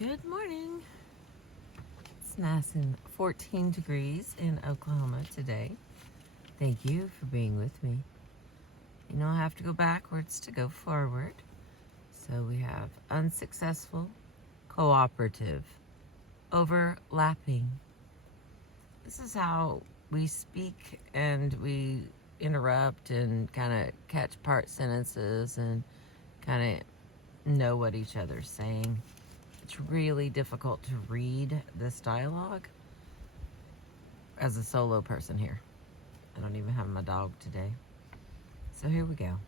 Good morning. It's nice and 14 degrees in Oklahoma today. Thank you for being with me. You know, I have to go backwards to go forward. So we have unsuccessful, cooperative, overlapping. This is how we speak and we interrupt and kind of catch part sentences and kind of know what each other's saying. It's really difficult to read this dialogue as a solo person here. I don't even have my dog today. So here we go.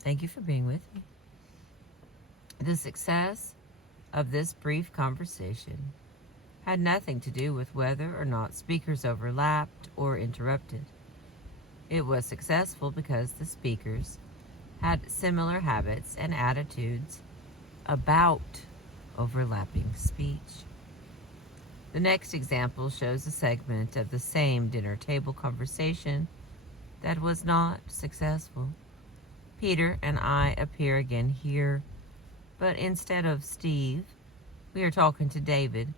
Thank you for being with me. The success of this brief conversation had nothing to do with whether or not speakers overlapped or interrupted. It was successful because the speakers had similar habits and attitudes about overlapping speech. The next example shows a segment of the same dinner table conversation that was not successful. Peter and I appear again here, but instead of Steve, we are talking to David,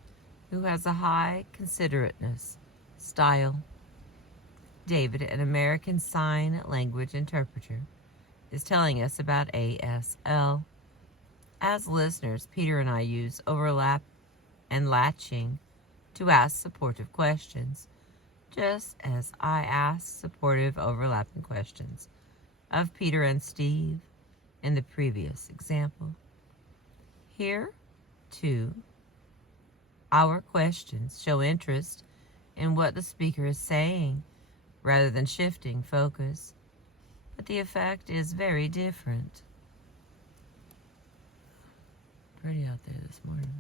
who has a high considerateness style. David, an American Sign Language interpreter, is telling us about ASL. As listeners, Peter and I use overlap and latching to ask supportive questions, just as I asked supportive overlapping questions of Peter and Steve in the previous example. Here, too, our questions show interest in what the speaker is saying rather than shifting focus, but the effect is very different. Pretty out there this morning.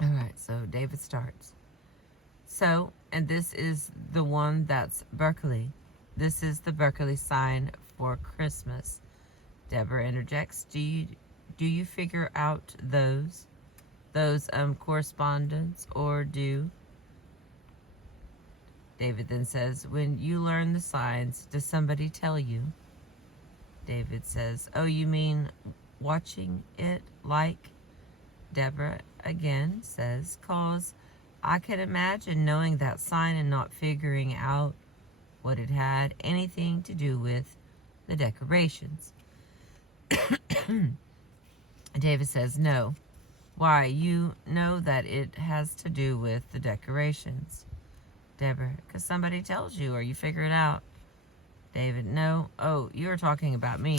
All right, so David starts. So, and this is the one that's Berkeley. This is the Berkeley sign for Christmas. Deborah interjects. Do you figure out those correspondence, or do? David then says, when you learn the signs, does somebody tell you? David says, oh, you mean watching it like? Deborah again says, cause I could imagine knowing that sign and not figuring out what it had anything to do with the decorations. David says, no. Why, you know that it has to do with the decorations. Deborah, because somebody tells you or you figure it out. David, no. Oh, you're talking about me.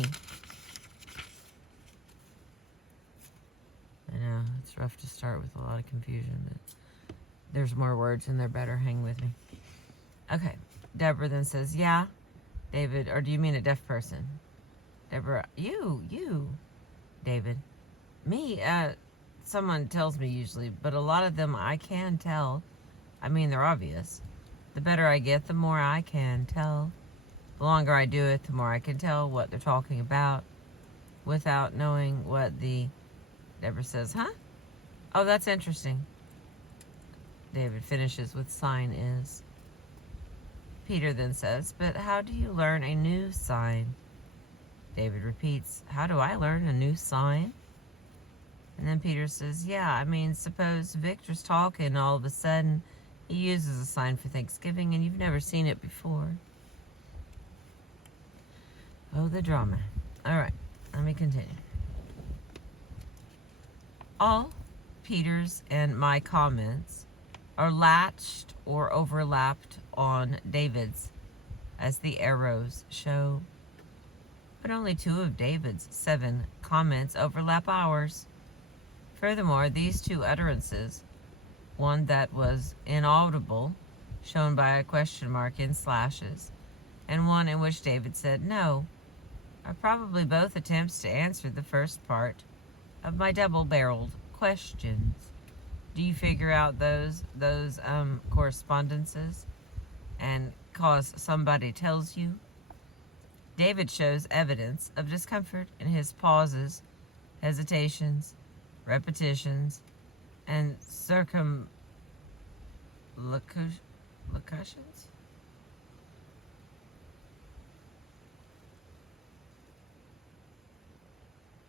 I know, it's rough to start with a lot of confusion, but there's more words and they're better. Hang with me. Okay. Deborah then says, yeah. David, or do you mean a deaf person? Deborah, you. David, me, someone tells me usually, but a lot of them I can tell. I mean, they're obvious. The better I get, the more I can tell. The longer I do it, the more I can tell what they're talking about without knowing what the... Deborah says, huh? Oh, that's interesting. David finishes with sign is. Peter then says, but how do you learn a new sign? David repeats, how do I learn a new sign? And then Peter says, yeah, I mean, suppose Victor's talking and all of a sudden he uses a sign for Thanksgiving and you've never seen it before. Oh, the drama. All right, let me continue. All Peter's and my comments are latched or overlapped on David's, as the arrows show. But only 2 of David's 7 comments overlap ours. Furthermore, these 2 utterances, one that was inaudible, shown by a question mark in slashes, and one in which David said no, are probably both attempts to answer the first part of my double-barreled questions. Do you figure out those correspondences and cause somebody tells you? David shows evidence of discomfort in his pauses, hesitations, repetitions, and circumlocutions.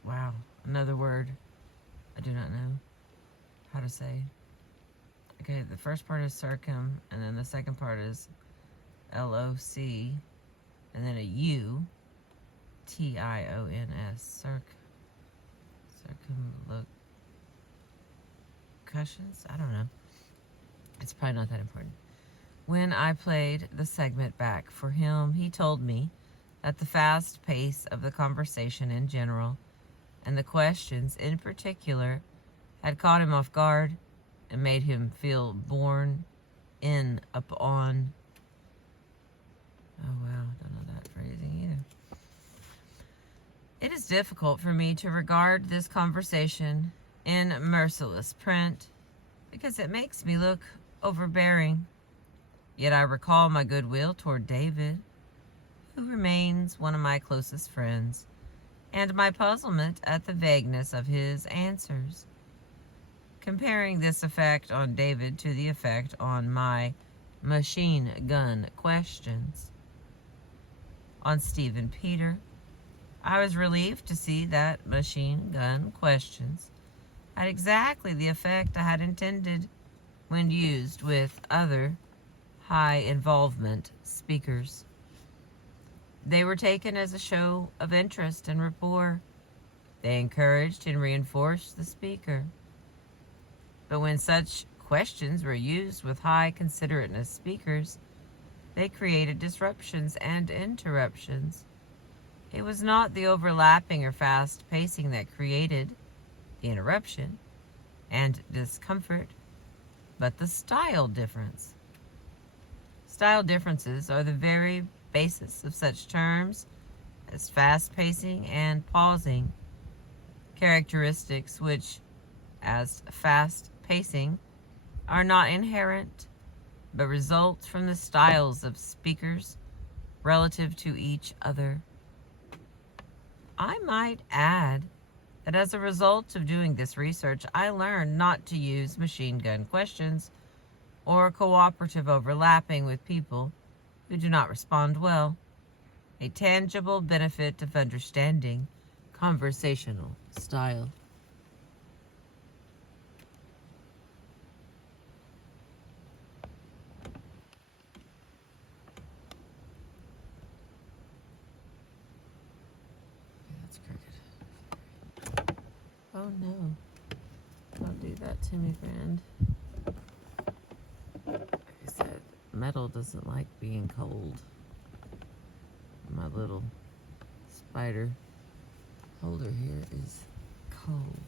Wow. Another word I do not know how to say. Okay, the first part is circum, and then the second part is L-O-C, and then a U, T-I-O-N-S, circumlocutions? I don't know. It's probably not that important. When I played the segment back for him, he told me that the fast pace of the conversation in general, and the questions in particular, had caught him off guard and made him feel borne in upon. Oh wow, don't know that phrasing either. It is difficult for me to regard this conversation in merciless print because it makes me look overbearing. Yet I recall my goodwill toward David, who remains one of my closest friends, and my puzzlement at the vagueness of his answers. Comparing this effect on David to the effect on my machine gun questions on Stephen Peter, I was relieved to see that machine gun questions had exactly the effect I had intended when used with other high involvement speakers. They were taken as a show of interest and rapport. They encouraged and reinforced the speaker. But when such questions were used with high considerateness speakers, they created disruptions and interruptions. It was not the overlapping or fast pacing that created the interruption and discomfort, but the style difference. Style differences are the very basis of such terms as fast pacing and pausing, characteristics which, as fast pacing, are not inherent, but result from the styles of speakers relative to each other. I might add that as a result of doing this research, I learned not to use machine gun questions or cooperative overlapping with people who do not respond well, a tangible benefit of understanding conversational style. That's crooked. Oh no. Don't do that to me, friend. Like I said, metal doesn't like being cold. My little spider holder here is cold.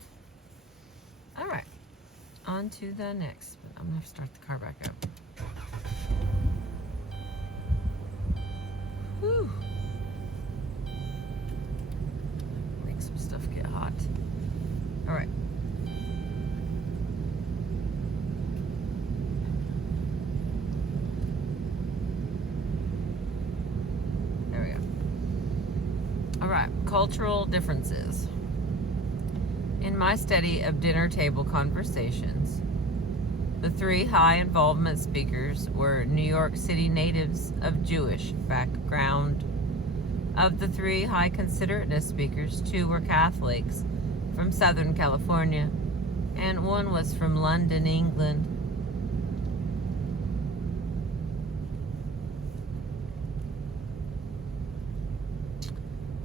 All right, on to the next. But I'm gonna have to start the car back up. Whew. Make some stuff get hot. All right. All right, cultural differences. In my study of dinner table conversations, the three high involvement speakers were New York City natives of Jewish background. Of the three high considerateness speakers, two were Catholics from Southern California, and one was from London, England.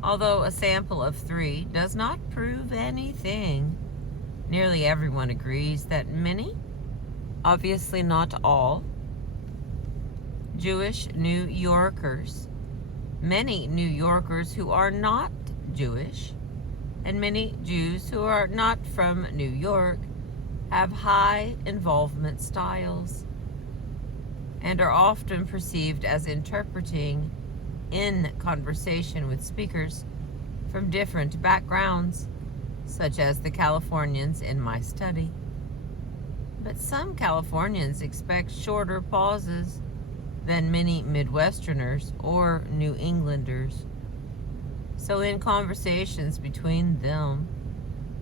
Although a sample of three does not prove anything, nearly everyone agrees that many, obviously not all, Jewish New Yorkers, many New Yorkers who are not Jewish, and many Jews who are not from New York have high involvement styles and are often perceived as interpreting in conversation with speakers from different backgrounds, such as the Californians in my study. But some Californians expect shorter pauses than many Midwesterners or New Englanders. So in conversations between them,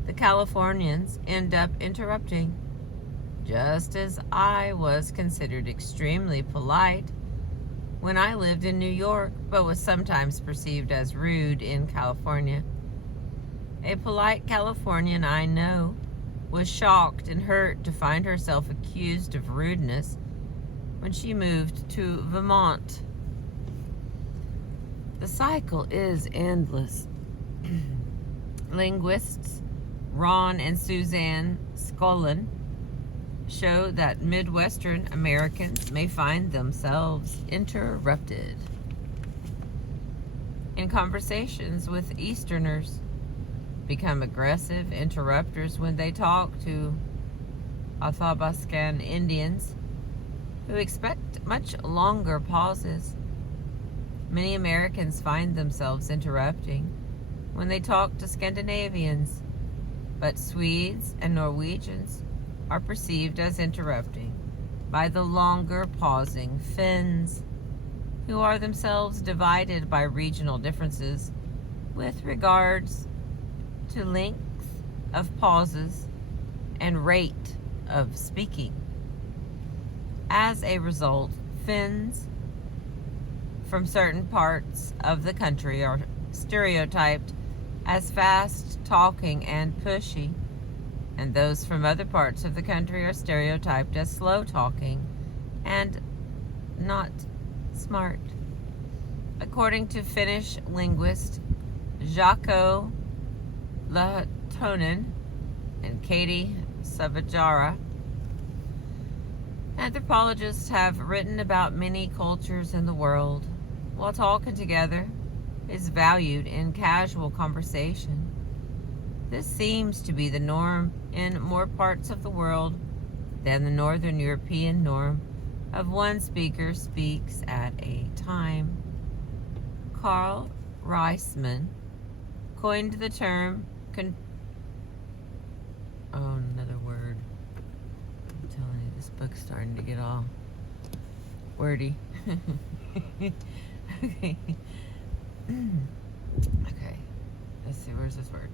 the Californians end up interrupting, just as I was considered extremely polite when I lived in New York, but was sometimes perceived as rude in California. A polite Californian I know was shocked and hurt to find herself accused of rudeness when she moved to Vermont. The cycle is endless. Linguists Ron and Suzanne Scullin show that Midwestern Americans may find themselves interrupted in conversations with Easterners, become aggressive interrupters when they talk to Athabascan Indians who expect much longer pauses. Many Americans find themselves interrupting when they talk to Scandinavians, but Swedes and Norwegians are perceived as interrupting by the longer pausing Finns, who are themselves divided by regional differences with regards to length of pauses and rate of speaking. As a result, Finns from certain parts of the country are stereotyped as fast talking and pushy, and those from other parts of the country are stereotyped as slow talking and not smart. According to Finnish linguist Jaakko Lehtonen and Katie Savajara, anthropologists have written about many cultures in the world. While talking together is valued in casual conversation, this seems to be the norm in more parts of the world than the Northern European norm of one speaker speaks at a time. Carl Reisman coined the term another word. I'm telling you, this book's starting to get all wordy. Okay. Okay. Let's see, where's this word?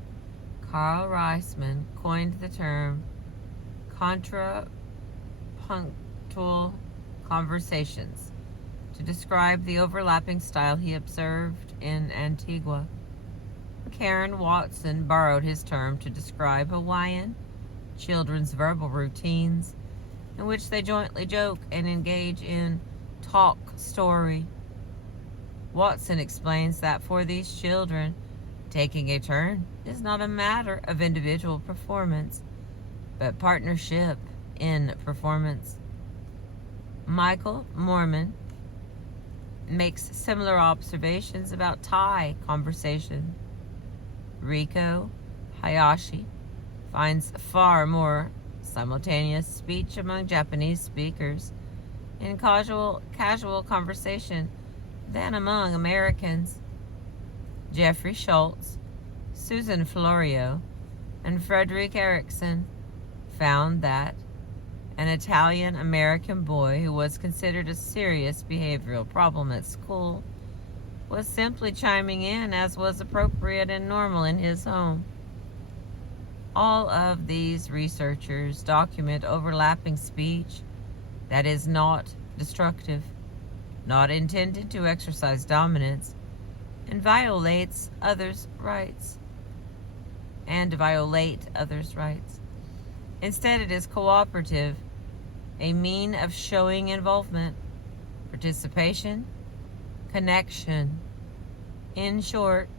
Carl Reisman coined the term contrapunctual conversations to describe the overlapping style he observed in Antigua. Karen Watson borrowed his term to describe Hawaiian children's verbal routines in which they jointly joke and engage in talk story. Watson explains that for these children, taking a turn is not a matter of individual performance, but partnership in performance. Michael Moorman makes similar observations about Thai conversation. Riko Hayashi finds far more simultaneous speech among Japanese speakers in casual conversation than among Americans. Jeffrey Schultz, Susan Florio, and Frederick Erickson found that an Italian-American boy who was considered a serious behavioral problem at school was simply chiming in as was appropriate and normal in his home. All of these researchers document overlapping speech that is not destructive, not intended to exercise dominance, and violates others' rights. Instead, it is cooperative, a mean of showing involvement, participation, connection. In short,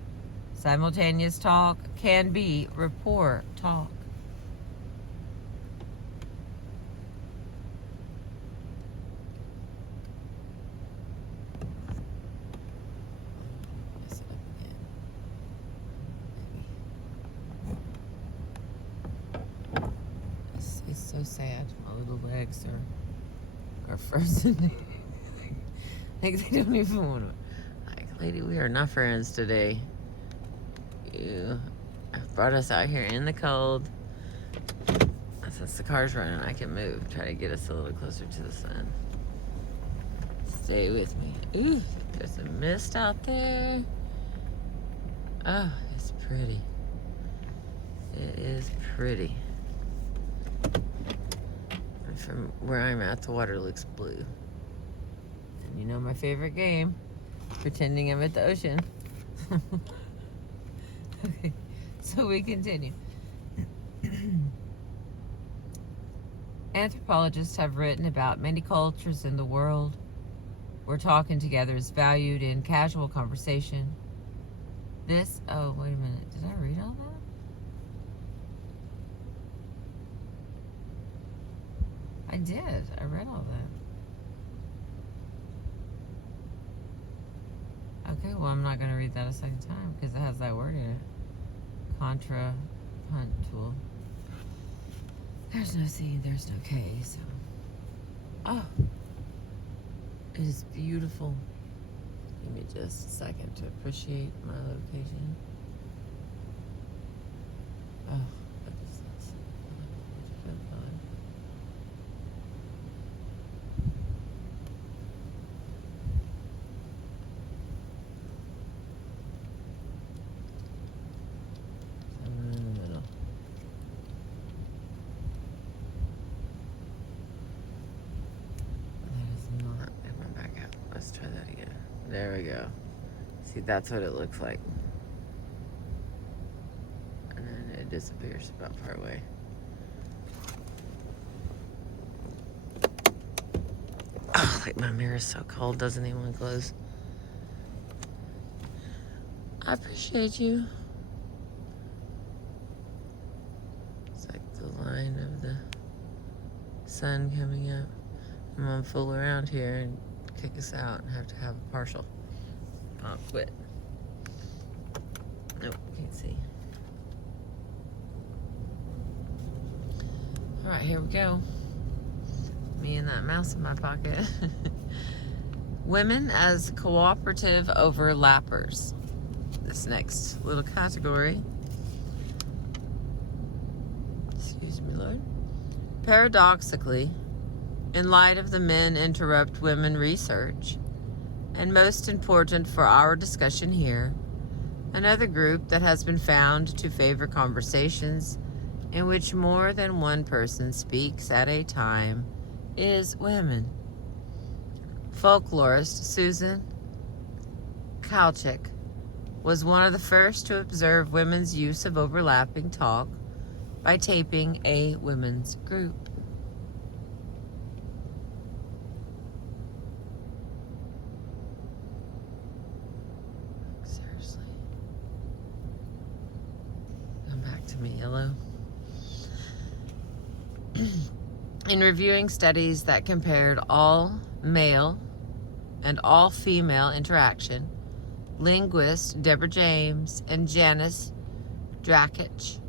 simultaneous talk can be rapport talk. It's so sad. My little legs are frozen. Like they don't even want to. Like, lady, we are not friends today. You brought us out here in the cold. Since the car's running, I can move. Try to get us a little closer to the sun. Stay with me. Ooh, there's a mist out there. Oh, it's pretty. It is pretty. And from where I'm at, the water looks blue. And you know my favorite game, pretending I'm at the ocean. Okay, So we continue. Anthropologists have written about many cultures in the world where talking together is valued in casual conversation. Oh, wait a minute. Did I read all that? I did. I read all that. Okay, well, I'm not going to read that a second time because it has that word in it. Contra punt tool. There's no C, there's no K, so. Oh. It is beautiful. Give me just a second to appreciate my location. Oh, that's so fun. Somewhere in the middle. That is not. It went back out. Let's try that again. There we go. See, that's what it looks like. And then it disappears about part way. Oh, like my mirror's so cold, doesn't even want to close. I appreciate you. It's like the line of the sun coming up. I'm gonna fool around here and kick us out and have to have a partial. I'll quit. Nope, can't see. Alright, here we go. Me and that mouse in my pocket. Women as cooperative overlappers. This next little category. Excuse me, Lord. Paradoxically, in light of the men interrupt women research, and most important for our discussion here, another group that has been found to favor conversations in which more than one person speaks at a time is women. Folklorist Susan Kalchik was one of the first to observe women's use of overlapping talk by taping a women's group. Seriously. Come back to me, yellow. In reviewing studies that compared all male and all female interaction, linguists Deborah James and Janice Drakic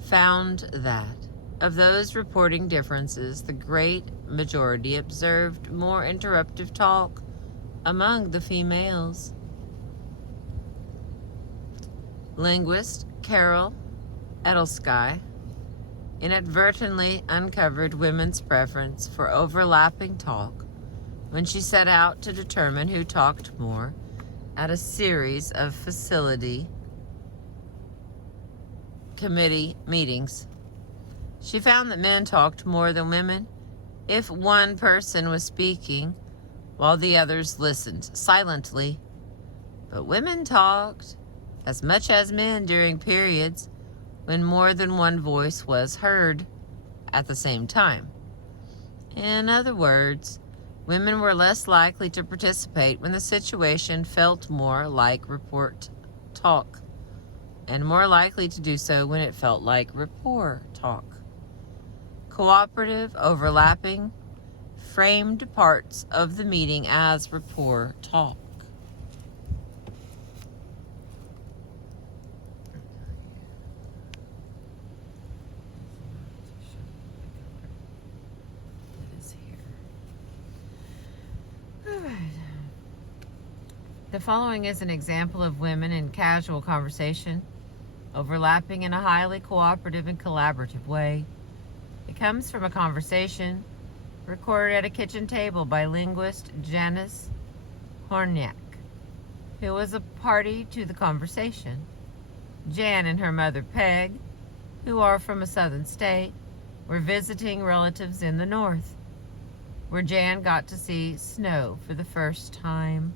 found that of those reporting differences, the great majority observed more interruptive talk among the females. Linguist Carol Edelsky inadvertently uncovered women's preference for overlapping talk when she set out to determine who talked more at a series of facility committee meetings. She found that men talked more than women if one person was speaking while the others listened silently, but women talked as much as men during periods when more than one voice was heard at the same time. In other words, women were less likely to participate when the situation felt more like report talk, and more likely to do so when it felt like rapport talk. Cooperative overlapping framed parts of the meeting as rapport talk. The following is an example of women in casual conversation, overlapping in a highly cooperative and collaborative way. It comes from a conversation recorded at a kitchen table by linguist Janice Horniak, who was a party to the conversation. Jan and her mother Peg, who are from a southern state, were visiting relatives in the north, where Jan got to see snow for the first time.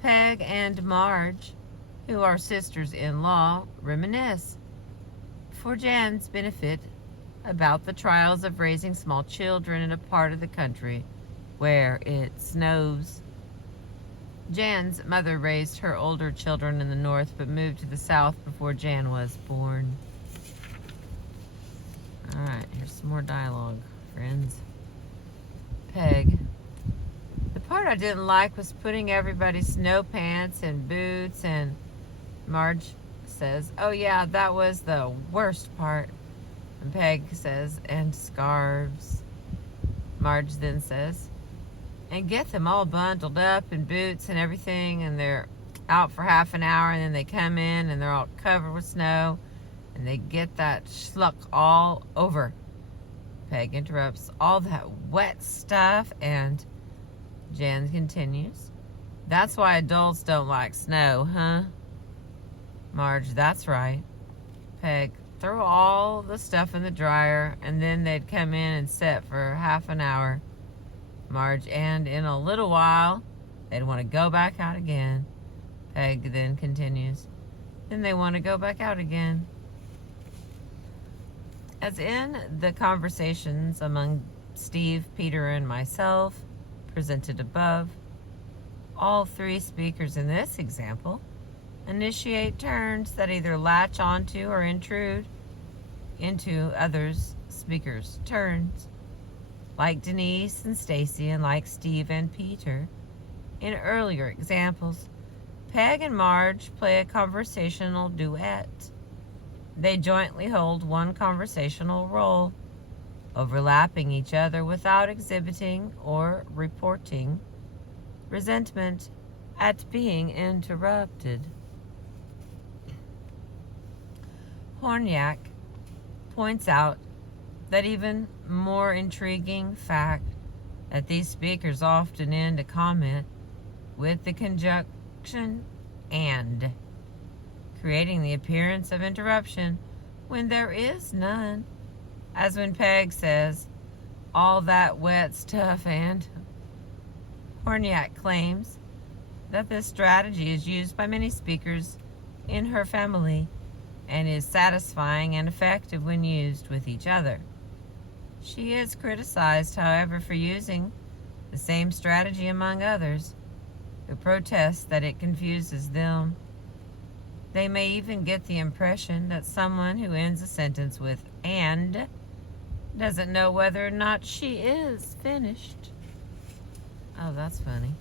Peg and Marge, who are sisters-in-law, reminisce, for Jan's benefit, about the trials of raising small children in a part of the country where it snows. Jan's mother raised her older children in the north but moved to the south before Jan was born. Alright, here's some more dialogue, friends. Peg. The part I didn't like was putting everybody's snow pants and boots, and Marge says, oh yeah, that was the worst part. And Peg says, and scarves. Marge then says, and get them all bundled up in boots and everything, and they're out for half an hour, and then they come in and they're all covered with snow, and they get that schluck all over. Peg interrupts, all that wet stuff, and Jan continues, that's why adults don't like snow, huh? Marge, that's right. Peg, throw all the stuff in the dryer, and then they'd come in and sit for half an hour. Marge, and in a little while, they'd want to go back out again. Peg then continues, then they want to go back out again. As in the conversations among Steve, Peter, and myself, presented above, all three speakers in this example initiate turns that either latch onto or intrude into others' speakers' turns. Like Denise and Stacy, and like Steve and Peter in earlier examples, Peg and Marge play a conversational duet. They jointly hold one conversational role, overlapping each other without exhibiting or reporting resentment at being interrupted. Horniak points out that even more intriguing fact that these speakers often end a comment with the conjunction and, creating the appearance of interruption when there is none, as when Peg says, all that wet stuff, and Horniak claims that this strategy is used by many speakers in her family and is satisfying and effective when used with each other. She is criticized, however, for using the same strategy among others, who protest that it confuses them. They may even get the impression that someone who ends a sentence with "and" doesn't know whether or not she is finished. Oh, that's funny.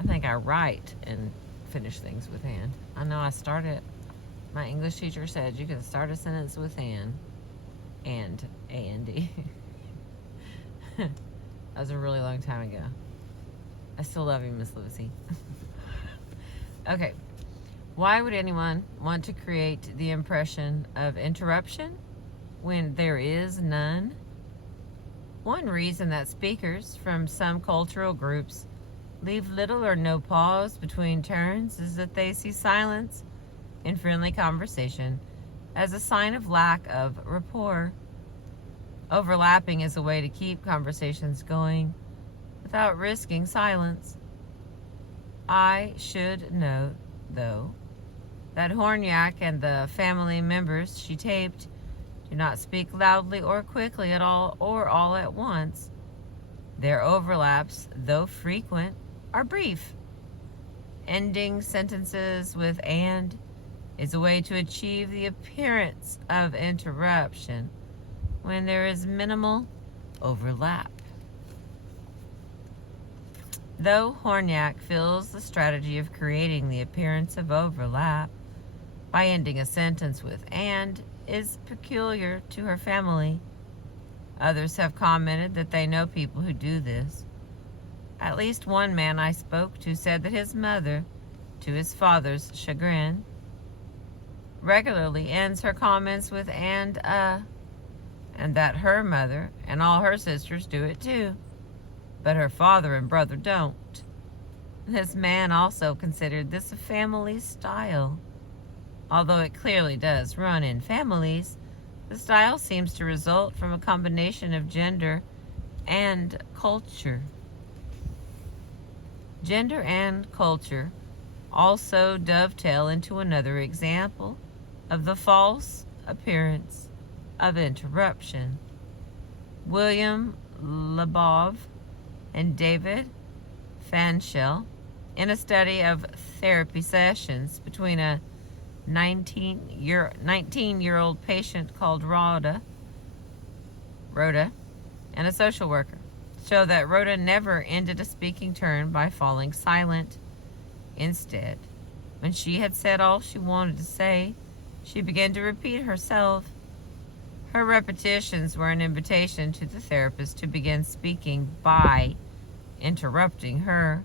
I think I write and finish things with "and." I know I started. My English teacher said you can start a sentence with and A-N-D. That was a really long time ago. I still love you, Miss Lucy. Okay. Why would anyone want to create the impression of interruption when there is none? One reason that speakers from some cultural groups leave little or no pause between turns is that they see silence in friendly conversation as a sign of lack of rapport. Overlapping is a way to keep conversations going without risking silence. I should note, though, that Horniak and the family members she taped do not speak loudly or quickly at all or all at once. Their overlaps, though frequent, are brief. Ending sentences with "and" is a way to achieve the appearance of interruption when there is minimal overlap. Though Horniak feels the strategy of creating the appearance of overlap by ending a sentence with "and" is peculiar to her family, others have commented that they know people who do this. At least one man I spoke to said that his mother, to his father's chagrin, regularly ends her comments with and that her mother and all her sisters do it too, but her father and brother don't. This man also considered this a family style. Although it clearly does run in families, the style seems to result from a combination of gender and culture. Gender and culture also dovetail into another example of the false appearance of interruption. William Labov and David Fanshel, in a study of therapy sessions between a 19-year-old patient called Rhoda, and a social worker, show that Rhoda never ended a speaking turn by falling silent. Instead, when she had said all she wanted to say, she began to repeat herself. Her repetitions were an invitation to the therapist to begin speaking by interrupting her.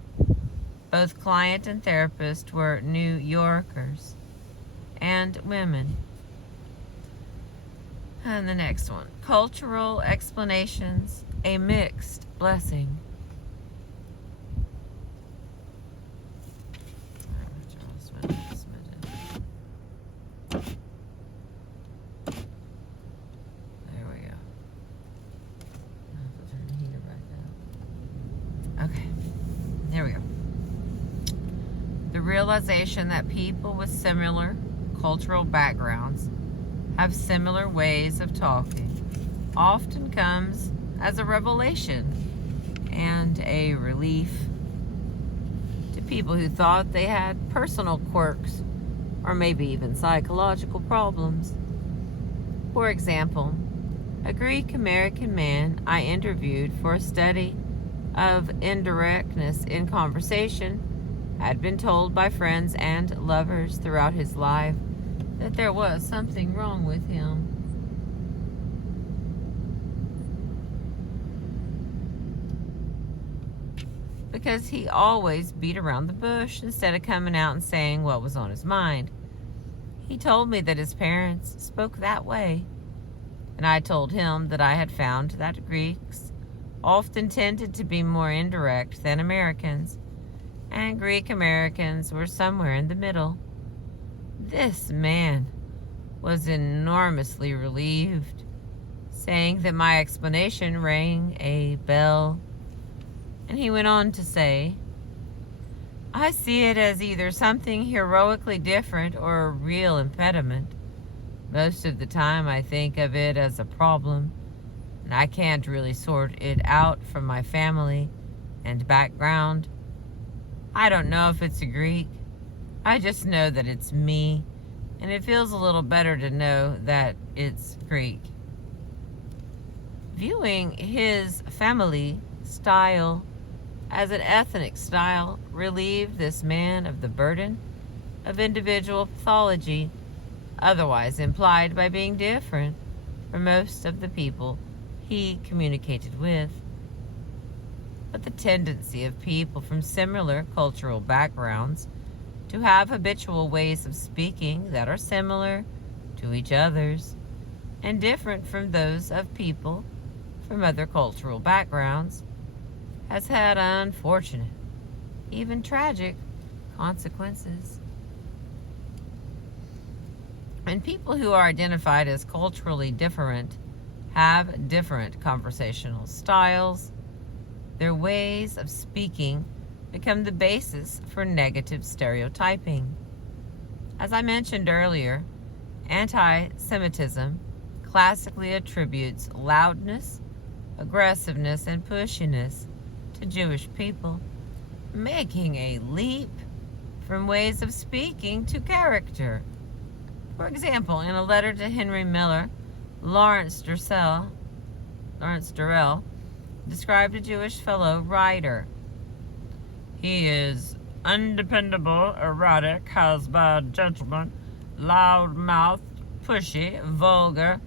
Both client and therapist were New Yorkers and women. And the next one, cultural explanations, a mixed blessing. There we go. I have to turn the heater back up. Okay, there we go. The realization that people with similar cultural backgrounds have similar ways of talking often comes as a revelation and a relief to people who thought they had personal quirks or maybe even psychological problems. For example, a Greek American man I interviewed for a study of indirectness in conversation had been told by friends and lovers throughout his life that there was something wrong with him. Because he always beat around the bush instead of coming out and saying what was on his mind. He told me that his parents spoke that way, and I told him that I had found that Greeks often tended to be more indirect than Americans, and Greek Americans were somewhere in the middle. This man was enormously relieved, saying that my explanation rang a bell. And he went on to say, I see it as either something heroically different or a real impediment. Most of the time I think of it as a problem, and I can't really sort it out from my family and background. I don't know if it's a Greek. I just know that it's me, and it feels a little better to know that it's Greek. Viewing his family style as an ethnic style relieved this man of the burden of individual pathology, otherwise implied by being different from most of the people he communicated with. But the tendency of people from similar cultural backgrounds to have habitual ways of speaking that are similar to each other's and different from those of people from other cultural backgrounds has had unfortunate, even tragic, consequences. And people who are identified as culturally different have different conversational styles. Their ways of speaking become the basis for negative stereotyping. As I mentioned earlier, anti-Semitism classically attributes loudness, aggressiveness, and pushiness to Jewish people, making a leap from ways of speaking to character. For example, in a letter to Henry Miller, Lawrence Durrell described a Jewish fellow writer. He is undependable, erratic, has bad judgment, loud-mouthed, pushy, vulgar,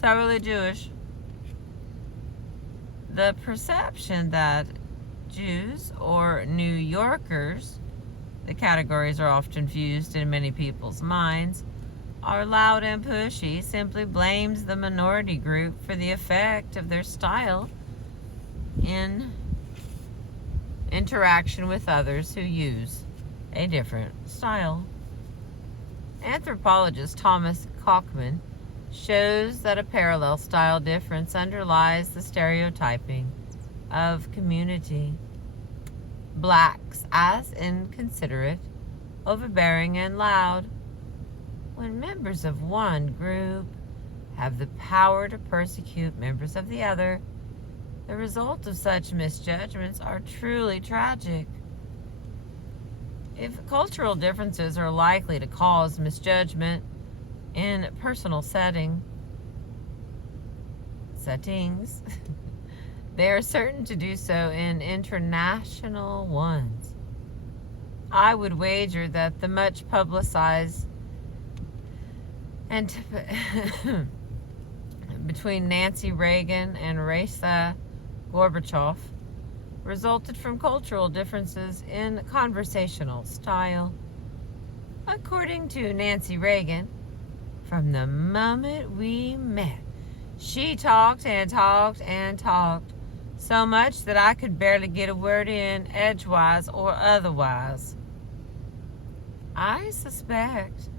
thoroughly Jewish. The perception that Jews or New Yorkers, the categories are often fused in many people's minds, are loud and pushy simply blames the minority group for the effect of their style in interaction with others who use a different style. Anthropologist Thomas Kochman shows that a parallel style difference underlies the stereotyping of community. Blacks as inconsiderate, overbearing, and loud. When members of one group have the power to persecute members of the other, the result of such misjudgments are truly tragic. If cultural differences are likely to cause misjudgment in personal settings, they are certain to do so in international ones. I would wager that the much publicized and between Nancy Reagan and Raisa Gorbachev resulted from cultural differences in conversational style. According to Nancy Reagan, from the moment we met, she talked and talked and talked, so much that I could barely get a word in edgewise or otherwise. I suspect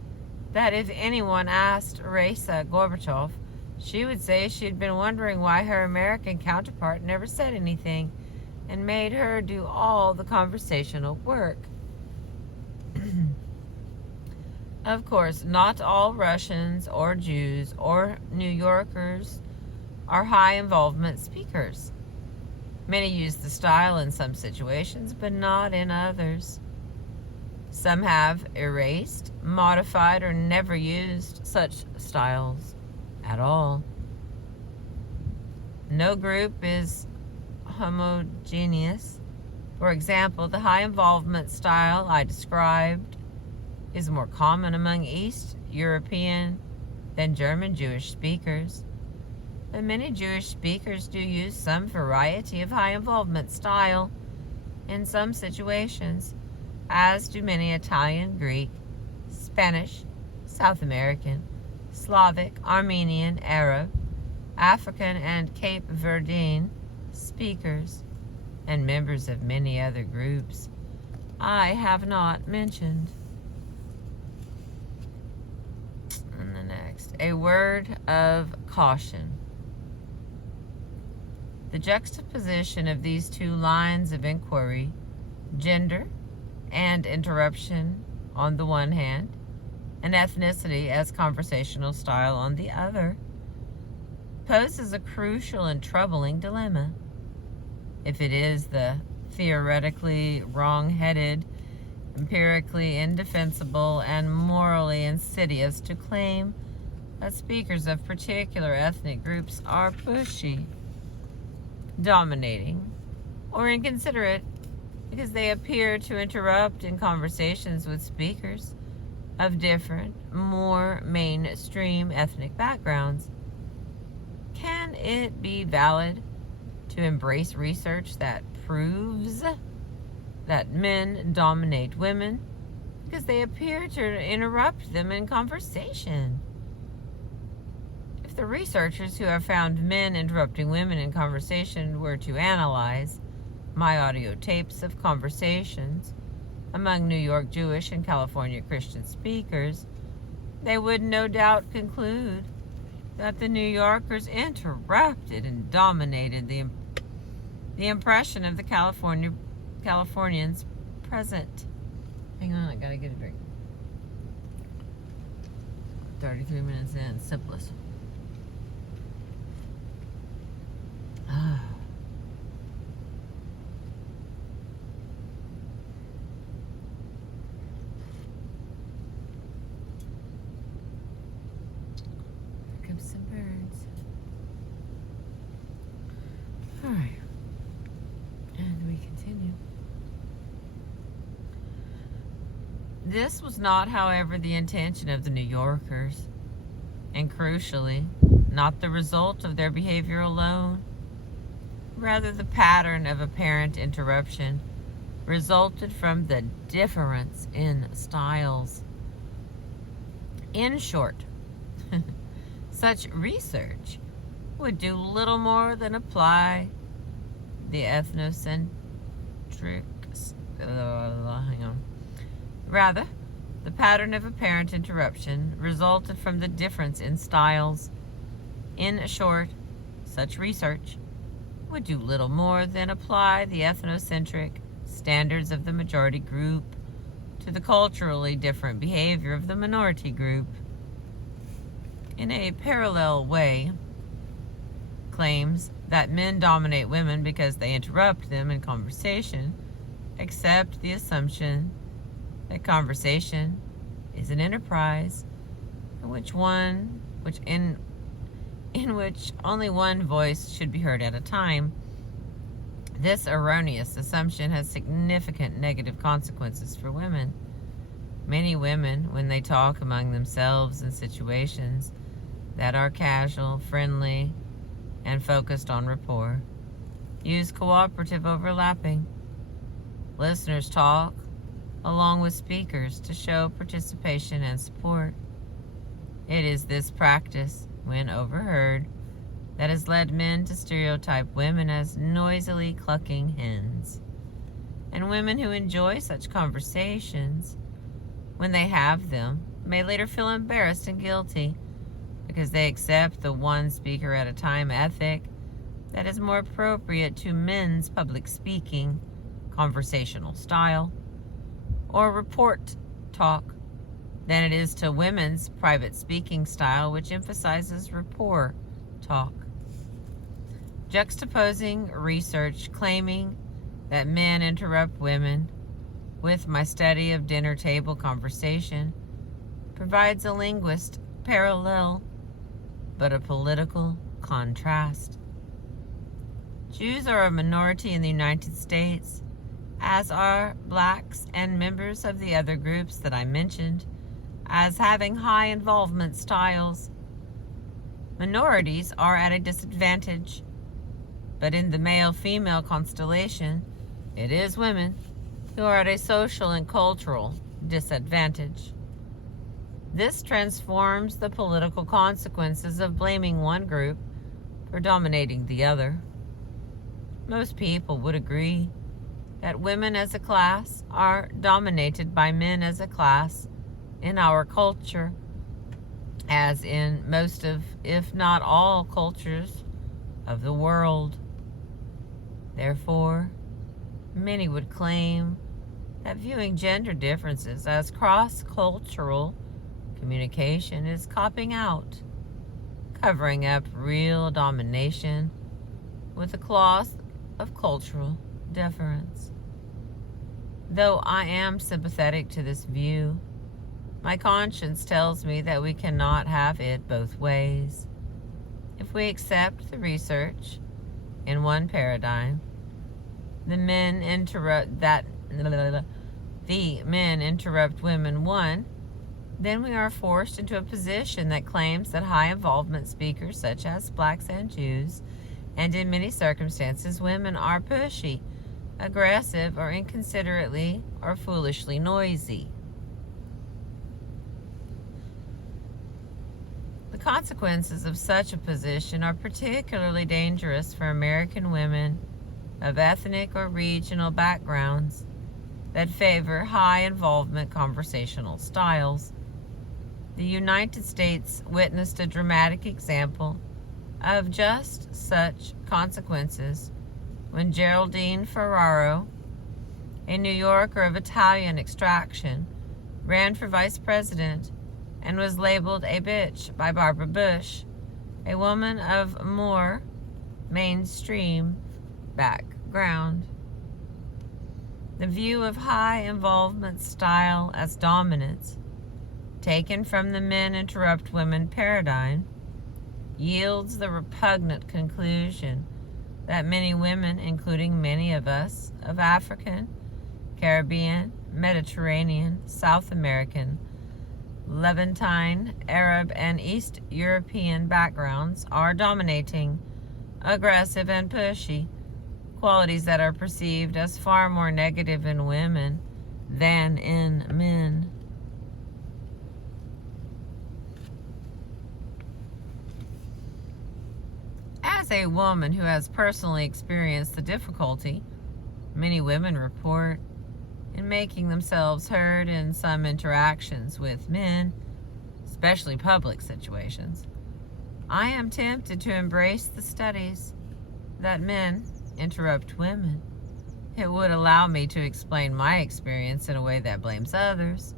that if anyone asked Raisa Gorbachev, she would say she'd been wondering why her American counterpart never said anything and made her do all the conversational work. Of course, not all Russians or Jews or New Yorkers are high involvement speakers. Many use the style in some situations, but not in others. Some have erased, modified, or never used such styles at all. No group is homogeneous. For example, the high involvement style I described is more common among East European than German Jewish speakers. But many Jewish speakers do use some variety of high involvement style in some situations, as do many Italian, Greek, Spanish, South American, Slavic, Armenian, Arab, African, and Cape Verdean speakers, and members of many other groups I have not mentioned. And the next, a word of caution. The juxtaposition of these two lines of inquiry, gender and interruption on the one hand, and ethnicity as conversational style on the other, poses a crucial and troubling dilemma. If it is the theoretically wrong-headed, empirically indefensible, and morally insidious to claim that speakers of particular ethnic groups are pushy, dominating, or inconsiderate because they appear to interrupt in conversations with speakers of different, more mainstream ethnic backgrounds, can it be valid to embrace research that proves that men dominate women because they appear to interrupt them in conversation? If the researchers who have found men interrupting women in conversation were to analyze my audio tapes of conversations among New York Jewish and California Christian speakers, they would no doubt conclude that the New Yorkers interrupted and dominated the impression of the Californians present. Hang on, I gotta get a drink. 33 minutes in, simplest. Here comes some birds. All right. And we continue. This was not, however, the intention of the New Yorkers, and crucially, not the result of their behavior alone. Rather, the pattern of apparent interruption resulted from the difference in styles. In short, such research would do little more than apply the ethnocentric, Rather, the pattern of apparent interruption resulted from the difference in styles. In short, such research would do little more than apply the ethnocentric standards of the majority group to the culturally different behavior of the minority group. In a parallel way, claims that men dominate women because they interrupt them in conversation accept the assumption that conversation is an enterprise in which only one voice should be heard at a time. This erroneous assumption has significant negative consequences for women. Many women, when they talk among themselves in situations that are casual, friendly, and focused on rapport, use cooperative overlapping. Listeners talk along with speakers to show participation and support. It is this practice, when overheard, that has led men to stereotype women as noisily clucking hens. And women who enjoy such conversations, when they have them, may later feel embarrassed and guilty because they accept the one speaker at a time ethic that is more appropriate to men's public speaking, conversational style, or report talk than it is to women's private speaking style, which emphasizes rapport talk. Juxtaposing research claiming that men interrupt women with my study of dinner table conversation provides a linguist parallel, but a political contrast. Jews are a minority in the United States, as are blacks and members of the other groups that I mentioned as having high involvement styles. Minorities are at a disadvantage, but in the male-female constellation, it is women who are at a social and cultural disadvantage. This transforms the political consequences of blaming one group for dominating the other. Most people would agree that women as a class are dominated by men as a class in our culture, as in most of, if not all, cultures of the world. Therefore, many would claim that viewing gender differences as cross-cultural communication is copping out, covering up real domination with a cloth of cultural deference. Though I am sympathetic to this view, my conscience tells me that we cannot have it both ways. If we accept the research in one paradigm, the men interrupt women one, then we are forced into a position that claims that high involvement speakers such as blacks and Jews, and in many circumstances women, are pushy, aggressive, or inconsiderately or foolishly noisy. The consequences of such a position are particularly dangerous for American women of ethnic or regional backgrounds that favor high involvement conversational styles. The United States witnessed a dramatic example of just such consequences when Geraldine Ferraro, a New Yorker of Italian extraction, ran for vice president and was labeled a bitch by Barbara Bush, a woman of more mainstream background. The view of high involvement style as dominance, taken from the men interrupt women paradigm, yields the repugnant conclusion that many women, including many of us of African, Caribbean, Mediterranean, South American, Levantine, Arab, and East European backgrounds, are dominating, aggressive, and pushy, qualities that are perceived as far more negative in women than in men. As a woman who has personally experienced the difficulty many women report in making themselves heard in some interactions with men, especially public situations, I am tempted to embrace the studies that men interrupt women It would allow me to explain my experience in a way that blames others.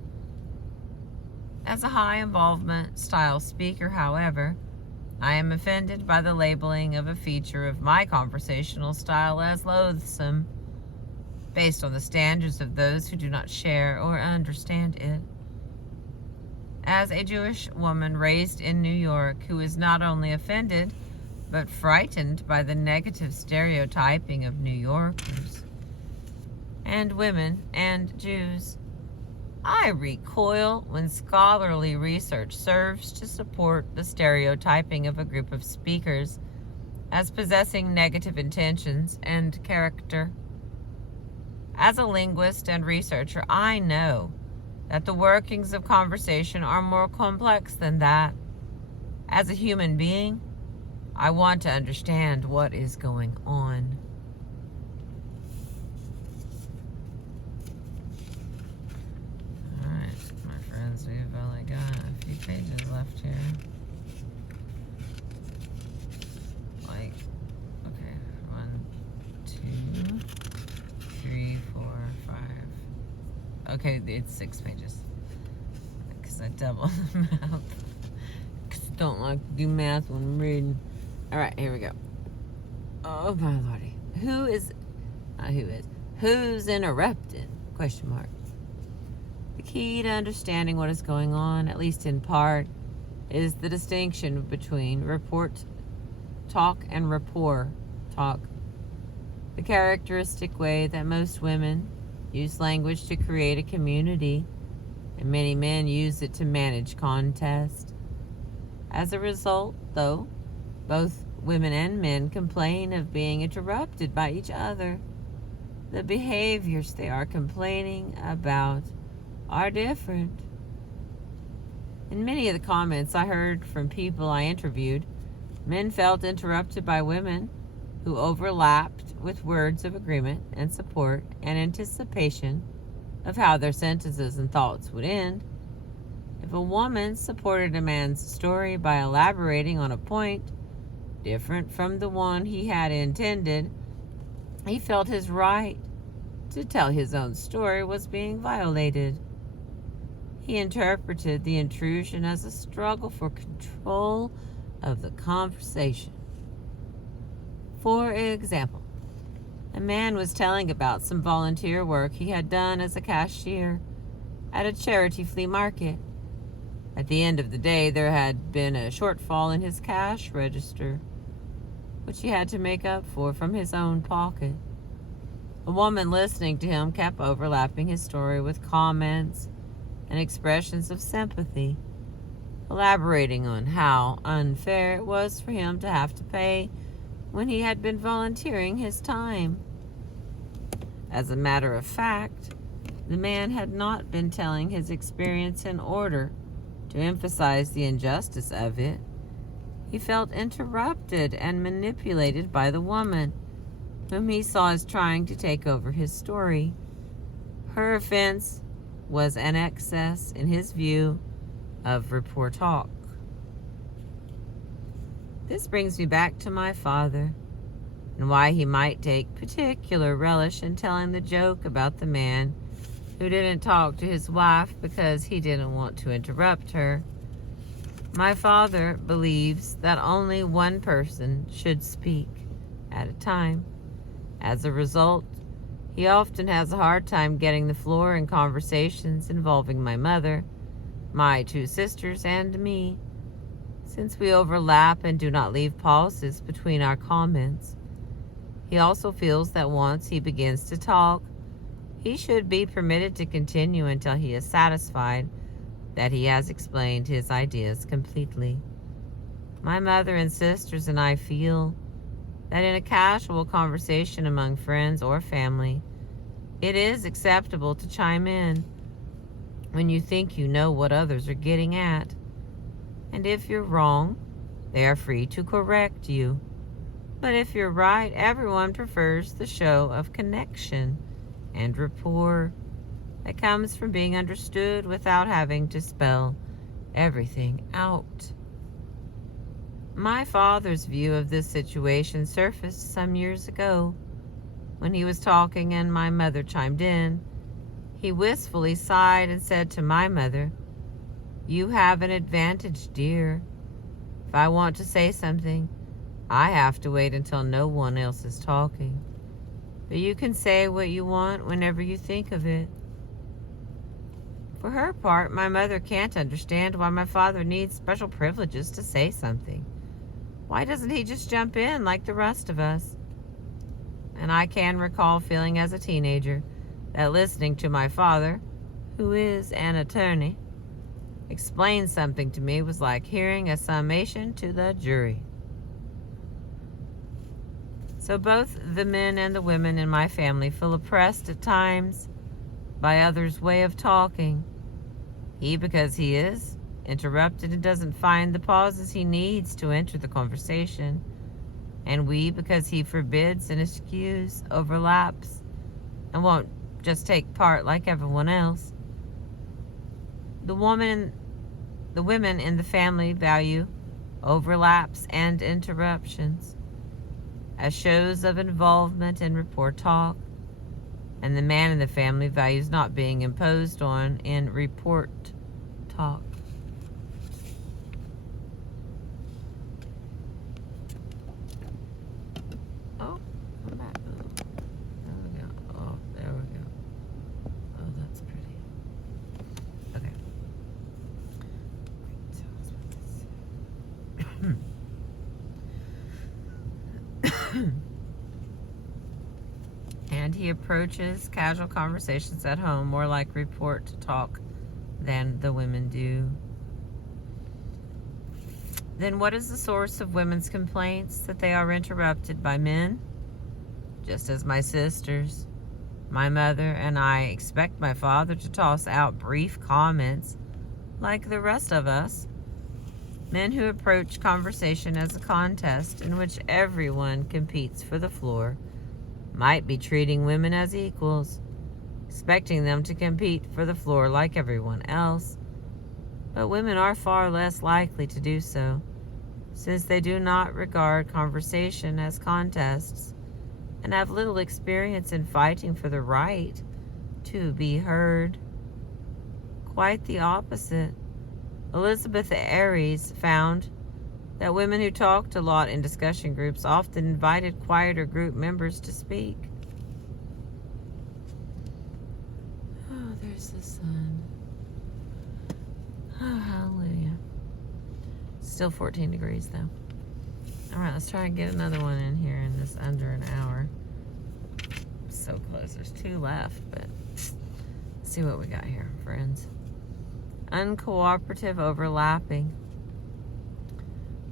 As a high involvement style speaker, however, I am offended by the labeling of a feature of my conversational style as loathsome, based on the standards of those who do not share or understand it. As a Jewish woman raised in New York who is not only offended, but frightened by the negative stereotyping of New Yorkers and women and Jews, I recoil when scholarly research serves to support the stereotyping of a group of speakers as possessing negative intentions and character. As a linguist and researcher, I know that the workings of conversation are more complex than that. As a human being, I want to understand what is going on. Alright, my friends, we've only got a few pages left here. Like, okay, 1, 2, 3, 4, 5. Okay, it's 6 pages. Because I doubled the math. Because I don't like to do math when I'm reading. Alright, here we go. Oh my lordy. Who's interrupting? Question mark. The key to understanding what is going on, at least in part, is the distinction between report talk and rapport talk. The characteristic way that most women use language to create a community, and many men use it to manage contest. As a result, though, both women and men complain of being interrupted by each other. The behaviors they are complaining about are different. In many of the comments I heard from people I interviewed, men felt interrupted by women who overlapped with words of agreement and support and anticipation of how their sentences and thoughts would end. If a woman supported a man's story by elaborating on a point different from the one he had intended, he felt his right to tell his own story was being violated. He interpreted the intrusion as a struggle for control of the conversation. For example, a man was telling about some volunteer work he had done as a cashier at a charity flea market. At the end of the day, there had been a shortfall in his cash register, which he had to make up for from his own pocket. A woman listening to him kept overlapping his story with comments and expressions of sympathy, elaborating on how unfair it was for him to have to pay when he had been volunteering his time. As a matter of fact, the man had not been telling his experience in order to emphasize the injustice of it. He felt interrupted and manipulated by the woman, whom he saw as trying to take over his story. Her offense was an excess, in his view, of rapport talk. This brings me back to my father, and why he might take particular relish in telling the joke about the man who didn't talk to his wife because he didn't want to interrupt her. My father believes that only one person should speak at a time. As a result, he often has a hard time getting the floor in conversations involving my mother, my 2 sisters, and me. Since we overlap and do not leave pauses between our comments, he also feels that once he begins to talk, he should be permitted to continue until he is satisfied that he has explained his ideas completely. My mother and sisters and I feel that in a casual conversation among friends or family, it is acceptable to chime in when you think you know what others are getting at. And if you're wrong, they are free to correct you. But if you're right, everyone prefers the show of connection and rapport that comes from being understood without having to spell everything out. My father's view of this situation surfaced some years ago. When he was talking and my mother chimed in, he wistfully sighed and said to my mother, "You have an advantage, dear. If I want to say something, I have to wait until no one else is talking. But you can say what you want whenever you think of it." For her part, my mother can't understand why my father needs special privileges to say something. Why doesn't he just jump in like the rest of us? And I can recall feeling as a teenager that listening to my father, who is an attorney, explain something to me was like hearing a summation to the jury. So both the men and the women in my family feel oppressed at times by others' way of talking. He because he is interrupted and doesn't find the pauses he needs to enter the conversation, and we because he forbids and eschews overlaps and won't just take part like everyone else. The women in the family value overlaps and interruptions as shows of involvement in rapport talk, and the man in the family values not being imposed on in report talk. Oh, I'm back. Oh, there we go. Oh, there we go. Oh, that's pretty. Okay. And he approaches casual conversations at home more like report talk than the women do. Then what is the source of women's complaints? That they are interrupted by men? Just as my sisters, my mother, and I expect my father to toss out brief comments like the rest of us. Men who approach conversation as a contest in which everyone competes for the floor might be treating women as equals, expecting them to compete for the floor like everyone else. But women are far less likely to do so, since they do not regard conversation as contests and have little experience in fighting for the right to be heard. Quite the opposite. Elizabeth Aries found that women who talked a lot in discussion groups often invited quieter group members to speak. Oh, there's the sun. Oh, hallelujah. Still 14 degrees though. All right, let's try and get another one in here in this under an hour. So close. There's 2 left, but let's see what we got here, friends. Uncooperative overlapping.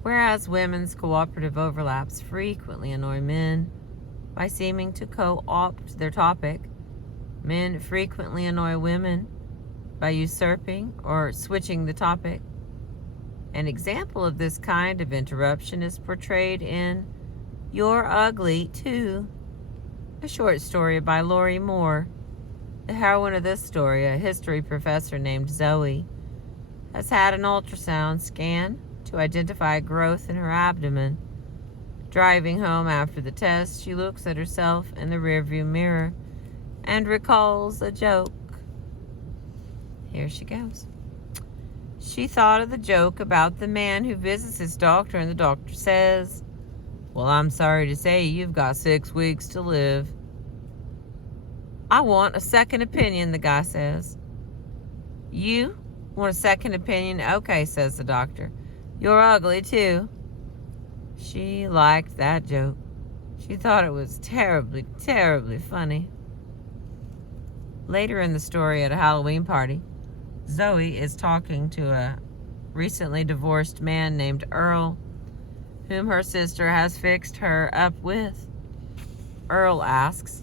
Whereas women's cooperative overlaps frequently annoy men by seeming to co-opt their topic, men frequently annoy women by usurping or switching the topic. An example of this kind of interruption is portrayed in You're Ugly Too, a short story by Lori Moore. The heroine of this story, a history professor named Zoe, has had an ultrasound scan to identify growth in her abdomen. Driving home after the test, she looks at herself in the rearview mirror and recalls a joke. Here she goes. She thought of the joke about the man who visits his doctor and the doctor says, "Well, I'm sorry to say you've got 6 weeks to live." "I want a second opinion," the guy says. "You want a second opinion? Okay," says the doctor. "You're ugly too." She liked that joke. She thought it was terribly, terribly funny. Later in the story, at a Halloween party, Zoe is talking to a recently divorced man named Earl, whom her sister has fixed her up with. Earl asks,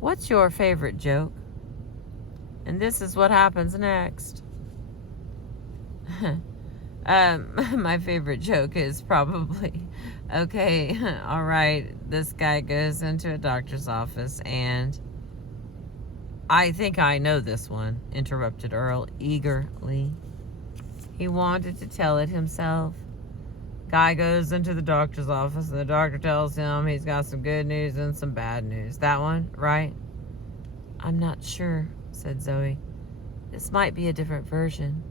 "What's your favorite joke?" And this is what happens next. My favorite joke is probably, okay, all right, this guy goes into a doctor's office and I think I know this one, interrupted Earl eagerly. He wanted to tell it himself. Guy goes into the doctor's office, and the doctor tells him he's got some good news and some bad news. That one, right? I'm not sure, said Zoe. This might be a different version.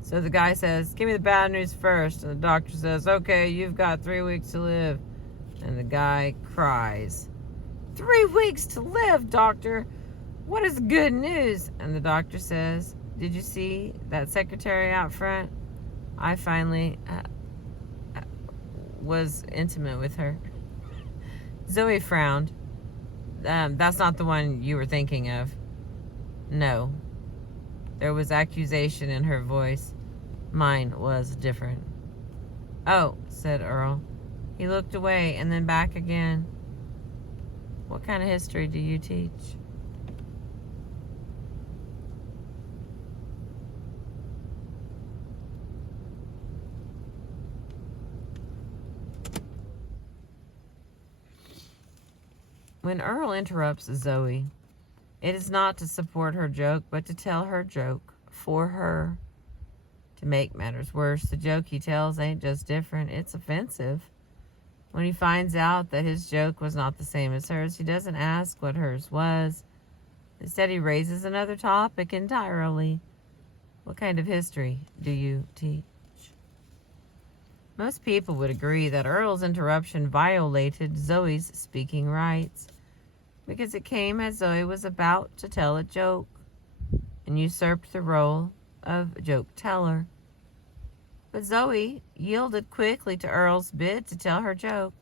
So the guy says, give me the bad news first. And the doctor says, okay, you've got 3 weeks to live. And the guy cries, 3 weeks to live, doctor? What is good news? And the doctor says, did you see that secretary out front? I finally was intimate with her. Zoe frowned. That's not the one you were thinking of. No. There was accusation in her voice. Mine was different. Oh, said Earl. He looked away and then back again. What kind of history do you teach? When Earl interrupts Zoe, it is not to support her joke, but to tell her joke for her. To make matters worse, the joke he tells ain't just different, it's offensive. When he finds out that his joke was not the same as hers, he doesn't ask what hers was. Instead, he raises another topic entirely. What kind of history do you teach? Most people would agree that Earl's interruption violated Zoe's speaking rights, because it came as Zoe was about to tell a joke and usurped the role of joke teller. But Zoe yielded quickly to Earl's bid to tell her joke.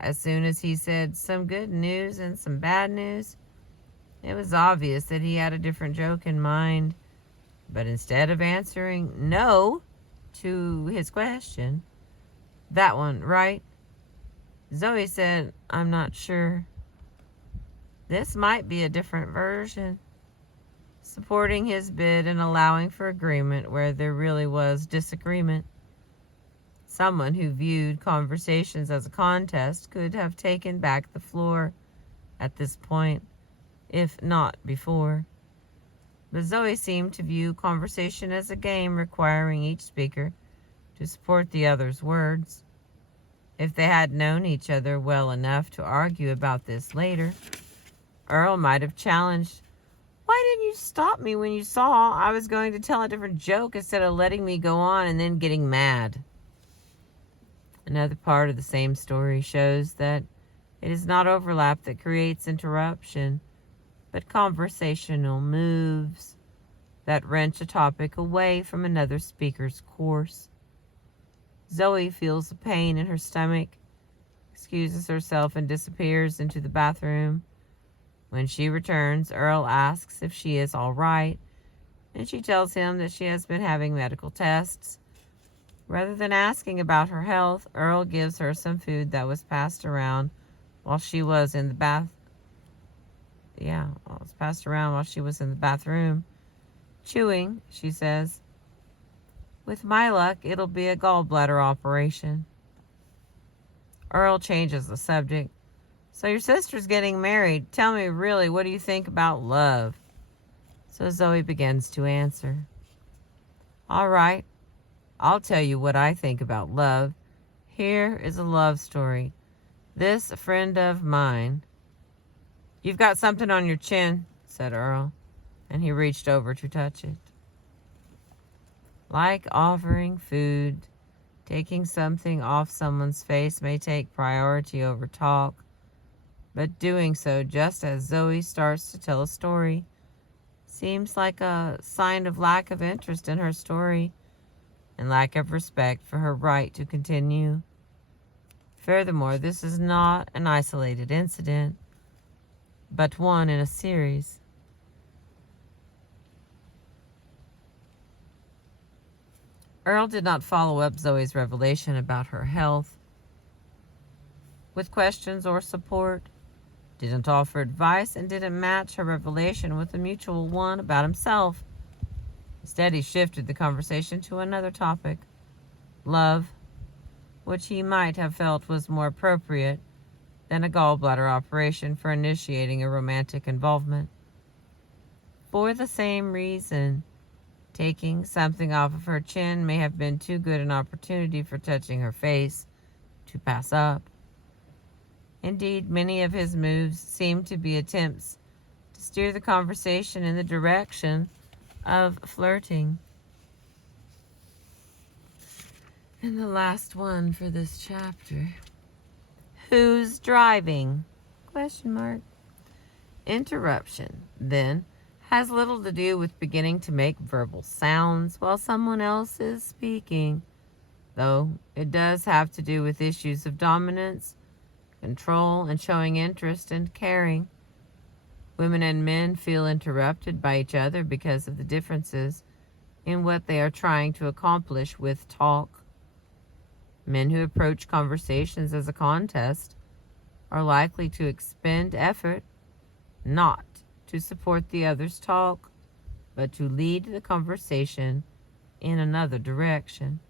As soon as he said some good news and some bad news, it was obvious that he had a different joke in mind. But instead of answering no to his question, that one, right? Zoe said, I'm not sure. This might be a different version, supporting his bid and allowing for agreement where there really was disagreement. Someone who viewed conversations as a contest could have taken back the floor at this point, if not before. But Zoe seemed to view conversation as a game requiring each speaker to support the other's words. If they had known each other well enough to argue about this later, Earl might have challenged, why didn't you stop me when you saw I was going to tell a different joke instead of letting me go on and then getting mad? Another part of the same story shows that it is not overlap that creates interruption, but conversational moves that wrench a topic away from another speaker's course. Zoe feels a pain in her stomach, excuses herself, and disappears into the bathroom. When she returns, Earl asks if she is all right, and she tells him that she has been having medical tests. Rather than asking about her health, Earl gives her some food that was passed around while she was in the bathroom. Chewing, she says, with my luck, it'll be a gallbladder operation. Earl changes the subject. So your sister's getting married. Tell me, really, what do you think about love? So Zoe begins to answer. All right, I'll tell you what I think about love. Here is a love story. This friend of mine. You've got something on your chin, said Earl, and he reached over to touch it. Like offering food, taking something off someone's face may take priority over talk, but doing so just as Zoe starts to tell a story seems like a sign of lack of interest in her story and lack of respect for her right to continue. Furthermore, this is not an isolated incident, but one in a series. Earl did not follow up Zoe's revelation about her health with questions or support, didn't offer advice, and didn't match her revelation with a mutual one about himself. Instead, he shifted the conversation to another topic, love, which he might have felt was more appropriate than a gallbladder operation for initiating a romantic involvement. For the same reason, Taking something off of her chin may have been too good an opportunity for touching her face to pass up. Indeed, many of his moves seemed to be attempts to steer the conversation in the direction of flirting. And the last one for this chapter. Who's driving? Question mark. Interruption, then, has little to do with beginning to make verbal sounds while someone else is speaking, though it does have to do with issues of dominance, control, and showing interest and caring. Women and men feel interrupted by each other because of the differences in what they are trying to accomplish with talk. Men who approach conversations as a contest are likely to expend effort not to support the other's talk, but to lead the conversation in another direction.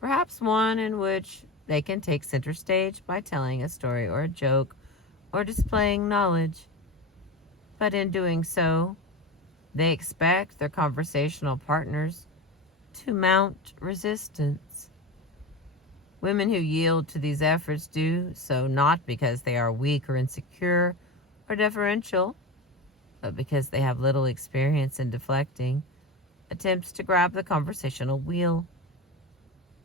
Perhaps one in which they can take center stage by telling a story or a joke or displaying knowledge. But in doing so, they expect their conversational partners to mount resistance. Women who yield to these efforts do so not because they are weak or insecure or deferential, but because they have little experience in deflecting attempts to grab the conversational wheel.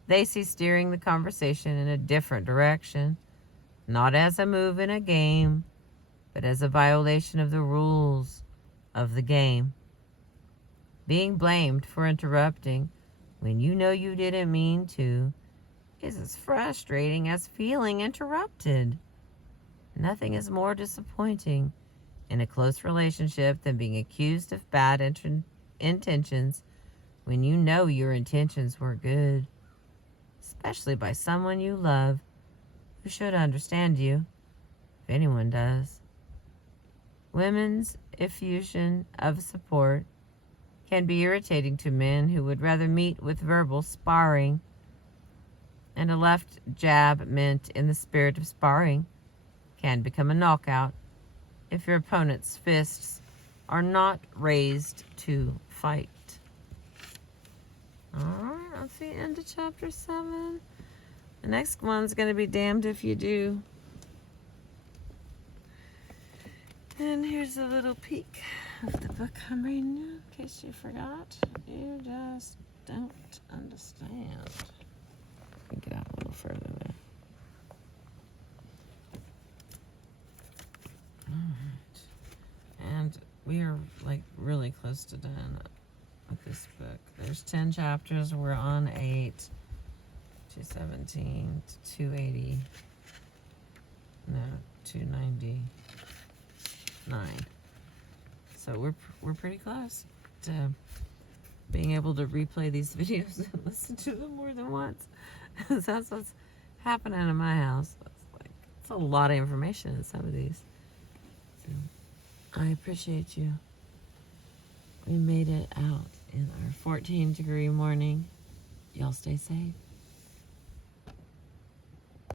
They see steering the conversation in a different direction, not as a move in a game, but as a violation of the rules of the game. Being blamed for interrupting when you know you didn't mean to is as frustrating as feeling interrupted. Nothing is more disappointing in a close relationship than being accused of bad intentions when you know your intentions were good, especially by someone you love who should understand you, if anyone does. Women's effusion of support can be irritating to men who would rather meet with verbal sparring, and a left jab meant in the spirit of sparring can become a knockout if your opponent's fists are not raised to fight. Alright, that's the end of chapter 7. The next one's going to be Damned If You Do. And here's a little peek of the book I'm reading now, in case you forgot. You just don't understand. Let me get out a little further there. Alright. And we are like really close to done with this book. There's 10 chapters. We're on 8, 217 to 280. No, 299. So we're pretty close to being able to replay these videos and listen to them more than once. That's what's happening in my house. It's a lot of information in some of these. So I appreciate you. We made it out in our 14-degree morning. Y'all stay safe.